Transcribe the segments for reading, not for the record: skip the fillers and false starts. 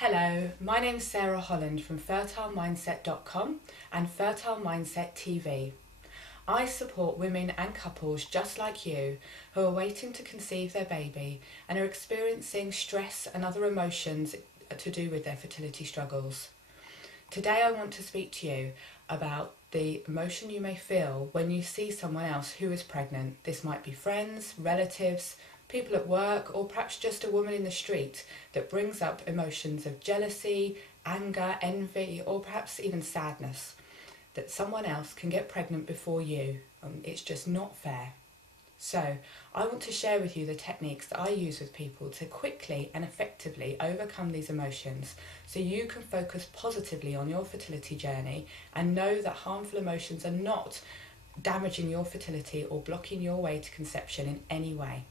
Hello, my name's Sarah Holland from fertilemindset.com and Fertile Mindset TV. I support women and couples just like you who are waiting to conceive their baby and are experiencing stress and other emotions to do with their fertility struggles. Today I want to speak to you about the emotion you may feel when you see someone else who is pregnant. This might be friends, relatives, people at work, or perhaps just a woman in the street that brings up emotions of jealousy, anger, envy, or perhaps even sadness that someone else can get pregnant before you. It's just not fair. So I want to share with you the techniques that I use with people to quickly and effectively overcome these emotions so you can focus positively on your fertility journey and know that harmful emotions are not damaging your fertility or blocking your way to conception in any way.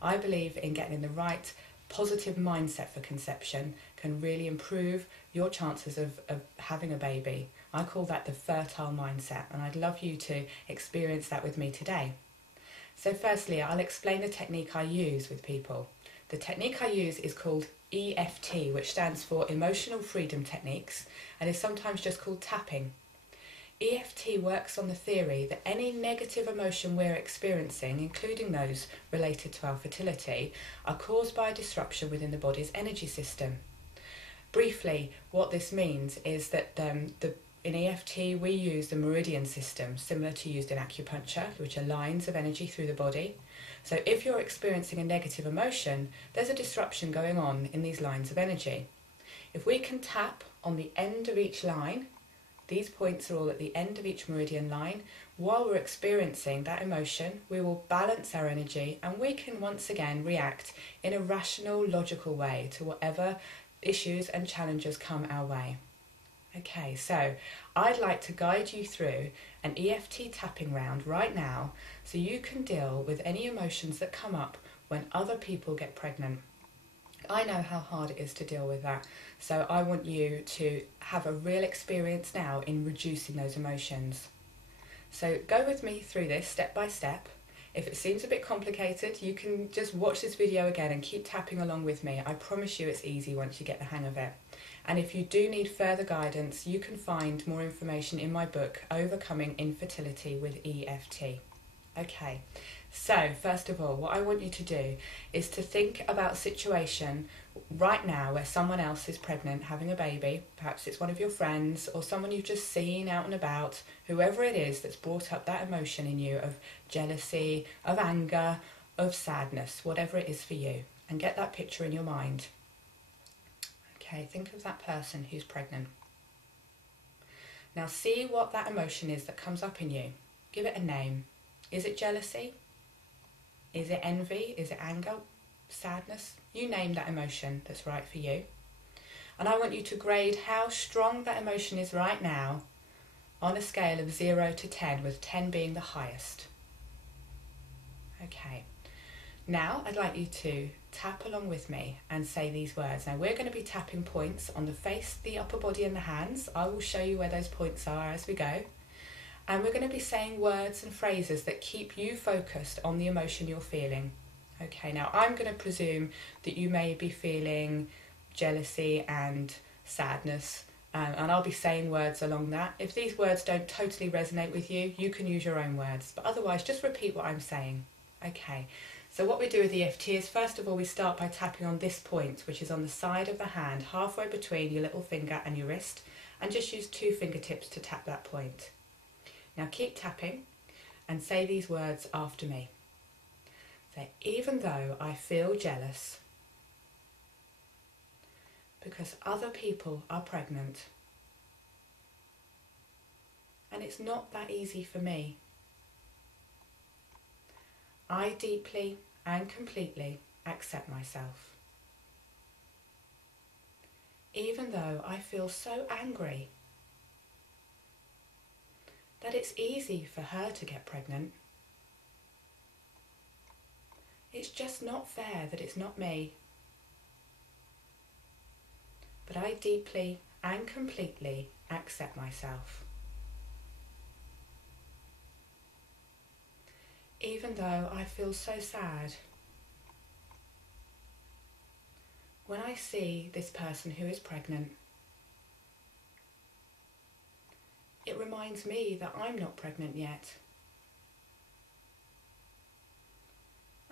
I believe in getting in the right positive mindset for conception can really improve your chances of having a baby. I call that the fertile mindset, and I'd love you to experience that with me today. So firstly, I'll explain the technique I use with people. The technique I use is called EFT, which stands for Emotional Freedom Techniques, and is sometimes just called tapping. EFT works on the theory that any negative emotion we're experiencing, including those related to our fertility, are caused by a disruption within the body's energy system. Briefly, what this means is that in EFT we use the meridian system, similar to used in acupuncture, which are lines of energy through the body. So if you're experiencing a negative emotion, there's a disruption going on in these lines of energy. If we can tap on the end of each line, these points are all at the end of each meridian line. While we're experiencing that emotion, we will balance our energy and we can once again react in a rational, logical way to whatever issues and challenges come our way. Okay, so I'd like to guide you through an EFT tapping round right now so you can deal with any emotions that come up when other people get pregnant. I know how hard it is to deal with that, so I want you to have a real experience now in reducing those emotions. So go with me through this step by step. If it seems a bit complicated, you can just watch this video again and keep tapping along with me. I promise you it's easy once you get the hang of it. And if you do need further guidance, you can find more information in my book, Overcoming Infertility with EFT. Okay, so first of all, what I want you to do is to think about a situation right now where someone else is pregnant, having a baby. Perhaps it's one of your friends or someone you've just seen out and about, whoever it is that's brought up that emotion in you of jealousy, of anger, of sadness, whatever it is for you, and get that picture in your mind. Okay, think of that person who's pregnant. Now see what that emotion is that comes up in you. Give it a name. Is it jealousy? Is it envy? Is it anger? Sadness? You name that emotion that's right for you. And I want you to grade how strong that emotion is right now on a scale of 0 to 10, with 10 being the highest. Okay. Now I'd like you to tap along with me and say these words. Now we're going to be tapping points on the face, the upper body and the hands. I will show you where those points are as we go. And we're going to be saying words and phrases that keep you focused on the emotion you're feeling. Okay, now I'm going to presume that you may be feeling jealousy and sadness, and I'll be saying words along that. If these words don't totally resonate with you, you can use your own words, but otherwise just repeat what I'm saying. Okay, so what we do with EFT is first of all we start by tapping on this point, which is on the side of the hand, halfway between your little finger and your wrist, and just use 2 fingertips to tap that point. Now keep tapping and say these words after me. Say, even though I feel jealous because other people are pregnant and it's not that easy for me, I deeply and completely accept myself. Even though I feel so angry that it's easy for her to get pregnant, it's just not fair that it's not me. But I deeply and completely accept myself. Even though I feel so sad, When I see this person who is pregnant, it reminds me that I'm not pregnant yet.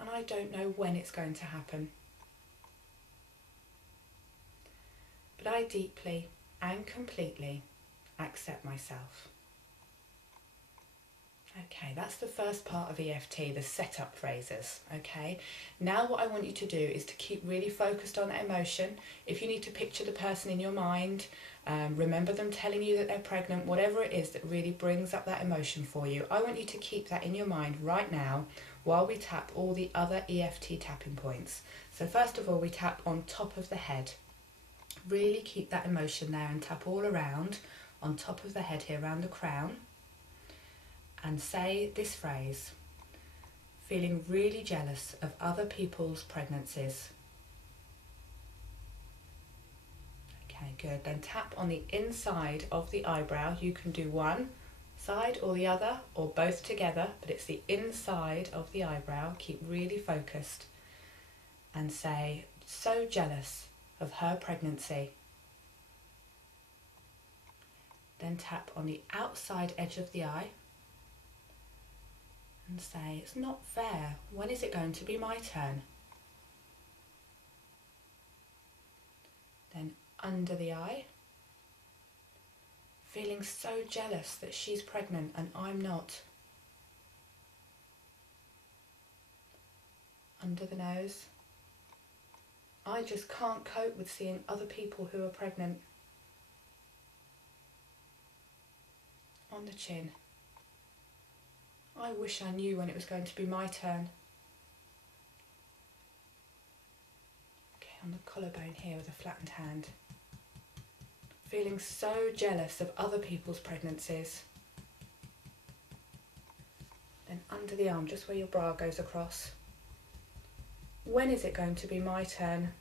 And I don't know when it's going to happen. But I deeply and completely accept myself. Okay, that's the first part of EFT, the setup phrases, okay? Now what I want you to do is to keep really focused on that emotion. If you need to picture the person in your mind, remember them telling you that they're pregnant, whatever it is that really brings up that emotion for you, I want you to keep that in your mind right now while we tap all the other EFT tapping points. So first of all, we tap on top of the head. Really keep that emotion there and tap all around on top of the head here, around the crown. And say this phrase, feeling really jealous of other people's pregnancies. Okay, good. Then tap on the inside of the eyebrow. You can do one side or the other, or both together, but it's the inside of the eyebrow. Keep really focused and say, so jealous of her pregnancy. Then tap on the outside edge of the eye and say, it's not fair. When is it going to be my turn? Then under the eye, feeling so jealous that she's pregnant and I'm not. Under the nose, I just can't cope with seeing other people who are pregnant. On the chin, I wish I knew when it was going to be my turn. Okay, on the collarbone here with a flattened hand. Feeling so jealous of other people's pregnancies. Then under the arm, just where your bra goes across. When is it going to be my turn?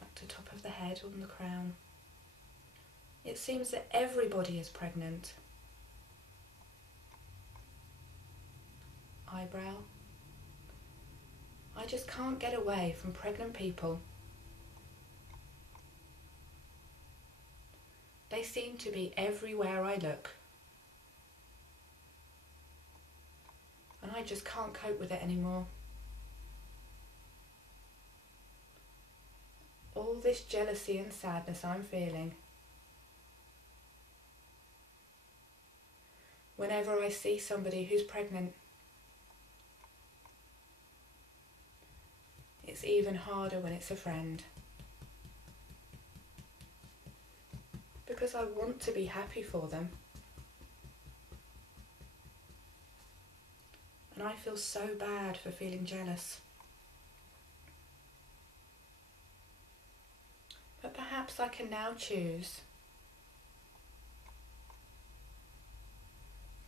Up to top of the head, on the crown. It seems that everybody is pregnant. Eyebrow. I just can't get away from pregnant people. They seem to be everywhere I look. And I just can't cope with it anymore. All this jealousy and sadness I'm feeling. Whenever I see somebody who's pregnant, it's even harder when it's a friend. Because I want to be happy for them. And I feel so bad for feeling jealous. But perhaps I can now choose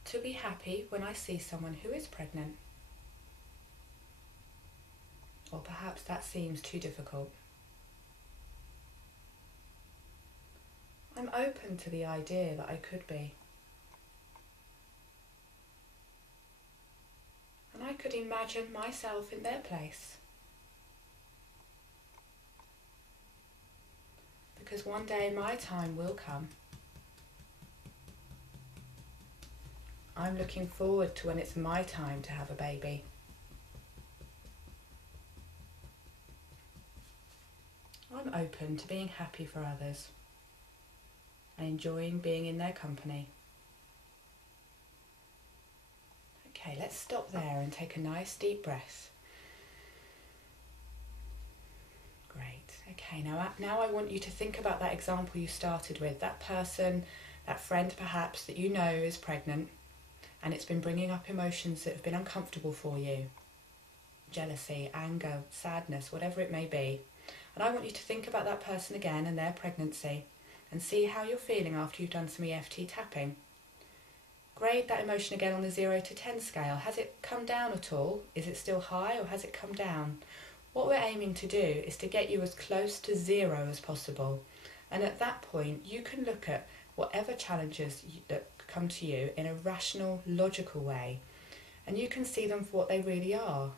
to be happy when I see someone who is pregnant. Or perhaps that seems too difficult. I'm open to the idea that I could be. And I could imagine myself in their place. Because one day my time will come. I'm looking forward to when it's my time to have a baby. I'm open to being happy for others and enjoying being in their company. Okay, let's stop there and take a nice deep breath. Great. Okay, now I want you to think about that example you started with, that person, that friend perhaps that you know is pregnant and it's been bringing up emotions that have been uncomfortable for you. Jealousy, anger, sadness, whatever it may be. And I want you to think about that person again and their pregnancy and see how you're feeling after you've done some EFT tapping. Grade that emotion again on the 0 to 10 scale. Has it come down at all? Is it still high or has it come down? What we're aiming to do is to get you as close to 0 as possible. And at that point, you can look at whatever challenges that come to you in a rational, logical way. And you can see them for what they really are.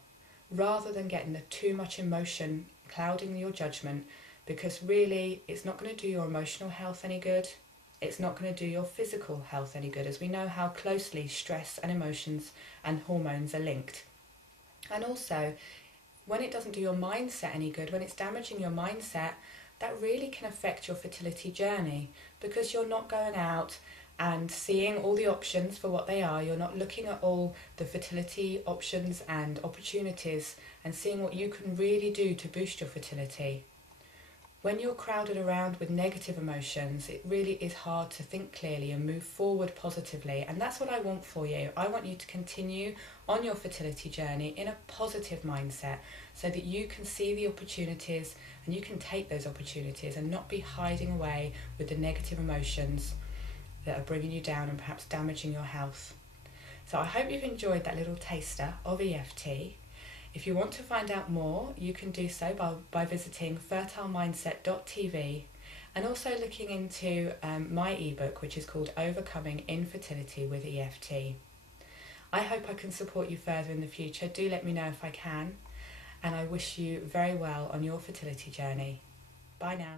rather than getting the too much emotion clouding your judgment, because really it's not going to do your emotional health any good. It's not going to do your physical health any good, as we know how closely stress and emotions and hormones are linked. And also, when it doesn't do your mindset any good, when it's damaging your mindset, that really can affect your fertility journey, because you're not going out and seeing all the options for what they are. You're not looking at all the fertility options and opportunities and seeing what you can really do to boost your fertility. When you're crowded around with negative emotions, it really is hard to think clearly and move forward positively. And that's what I want for you. I want you to continue on your fertility journey in a positive mindset, so that you can see the opportunities and you can take those opportunities and not be hiding away with the negative emotions that are bringing you down and perhaps damaging your health. So I hope you've enjoyed that little taster of EFT. If you want to find out more, you can do so by visiting fertilemindset.tv and also looking into my ebook, which is called Overcoming Infertility with EFT. I hope I can support you further in the future. Do let me know if I can. And I wish you very well on your fertility journey. Bye now.